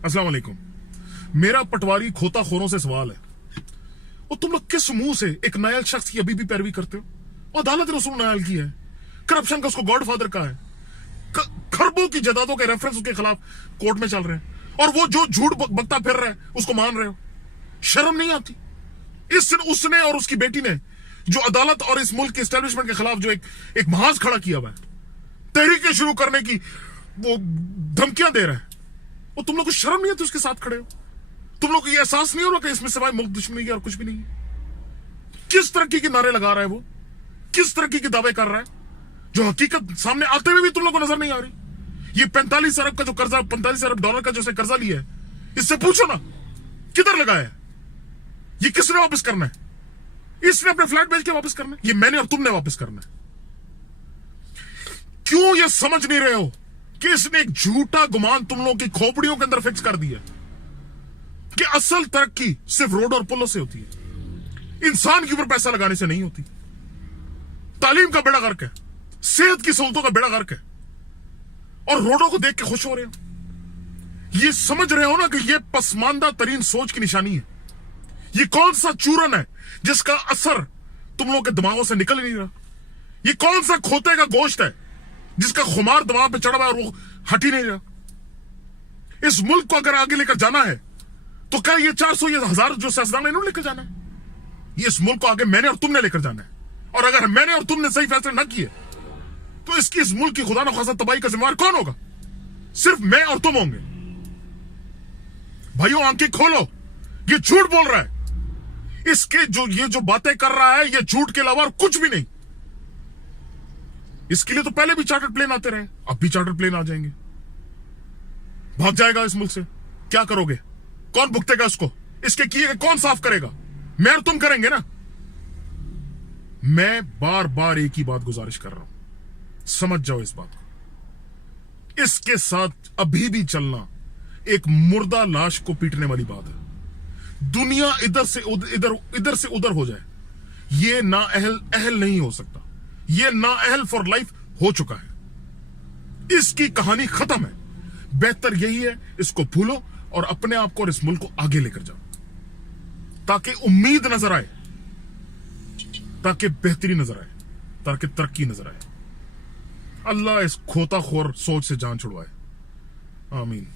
अस्सलाम वालेकुम। मेरा पटवारी खोताखोरों से सवाल है, और तुम लोग किस मुंह से एक नायल शख्स की अभी भी पैरवी करते हो? और अदालत ने उसको नायल की है, करप्शन का उसको गॉडफादर का है, खरबों की जायदादों के रेफरेंस उसके खिलाफ कोर्ट में चल रहे हैं, और वो जो झूठ बकता फिर रहा है उसको मान रहे हो। शर्म नहीं आती? उसने और उसकी बेटी ने जो अदालत और इस मुल्क के एस्टेब्लिशमेंट के खिलाफ जो एक महाज खड़ा किया हुआ है, तहरीकें शुरू करने की वो धमकियां दे रहा है, और तुम लोग को शर्म नहीं आती उसके साथ खड़े हो? तुम लोग को ये एहसास नहीं हो रहा कि इसमें सिवाय मुल्क दुश्मनी की और कुछ भी नहीं है? किस तरक्की के नारे लगा रहा है वो, किस तरक्की के दावे कर रहा है जो हकीकत सामने आते हुए भी तुम लोग को नजर नहीं आ रही? ये 45 अरब का जो कर्जा, 45 अरब डॉलर का जो कर्जा लिया है, इससे पूछो ना किधर लगाया है? ये किसने वापस करना है? इसने अपने फ्लैट बेच के वापस करना है? ये मैंने और तुमने वापस करना है? क्यों ये समझ नहीं रहे हो कि इसने एक झूठा गुमान तुम लोगों की खोपड़ियों के अंदर फिक्स कर दिया कि असल तरक्की सिर्फ रोड और पुलों से होती है, इंसान के ऊपर पैसा लगाने से नहीं होती। तालीम का बेड़ा गर्क है, सेहत की सहूलतों का बेड़ा गर्क है, और रोडों को देख के खुश हो रहे हो। ये समझ रहे हो ना कि ये पसमानदा तरीन सोच की निशानी है। ये कौन सा चूरन है जिसका असर तुम लोगों के दिमागों से निकल ही नहीं रहा? ये कौन सा खोते का गोश्त है जिसका खुमार दिमाग पे चढ़ा हुआ है और वो हट ही नहीं रहा? इस मुल्क को अगर आगे लेकर जाना है तो क्या ये 400 ये 1000 जो सियासतदान इन्होंने लेकर जाना है? ये इस मुल्क को आगे मैंने और तुमने लेकर जाना है, और अगर मैंने और तुमने सही फैसले न किए तो इसकी इस मुल्क की खुदा न खासा तबाही का जिम्मेवार कौन होगा? सिर्फ मैं और तुम होंगे। भाइयों, आंखें खोलो, ये झूठ बोल रहा है। इसके ये जो बातें कर रहा है, ये झूठ के अलावा कुछ भी नहीं। इसके लिए तो पहले भी चार्टर्ड प्लेन आते रहे, अब भी चार्टर्ड प्लेन आ जाएंगे। भाग जाएगा इस मुल्क से, क्या करोगे? कौन भुगतेगा इसको? इसके किए कौन साफ करेगा? मैं और तुम करेंगे ना। मैं बार बार एक ही बात गुजारिश कर रहा हूं, समझ जाओ इस बात को। इसके साथ अभी भी चलना एक मुर्दा लाश को पीटने वाली बात है। दुनिया इधर से उधर हो जाए, ये नाअहल नहीं हो सकता। ये नाअहल फॉर लाइफ हो चुका है, इसकी कहानी खत्म है। बेहतर यही है इसको भूलो और अपने आप को और इस मुल्क को आगे लेकर जाओ, ताकि उम्मीद नजर आए, ताकि बेहतरी नजर आए, ताकि तरक्की नजर आए। अल्लाह इस खोताखोर सोच से जान छुड़वाए। आमीन।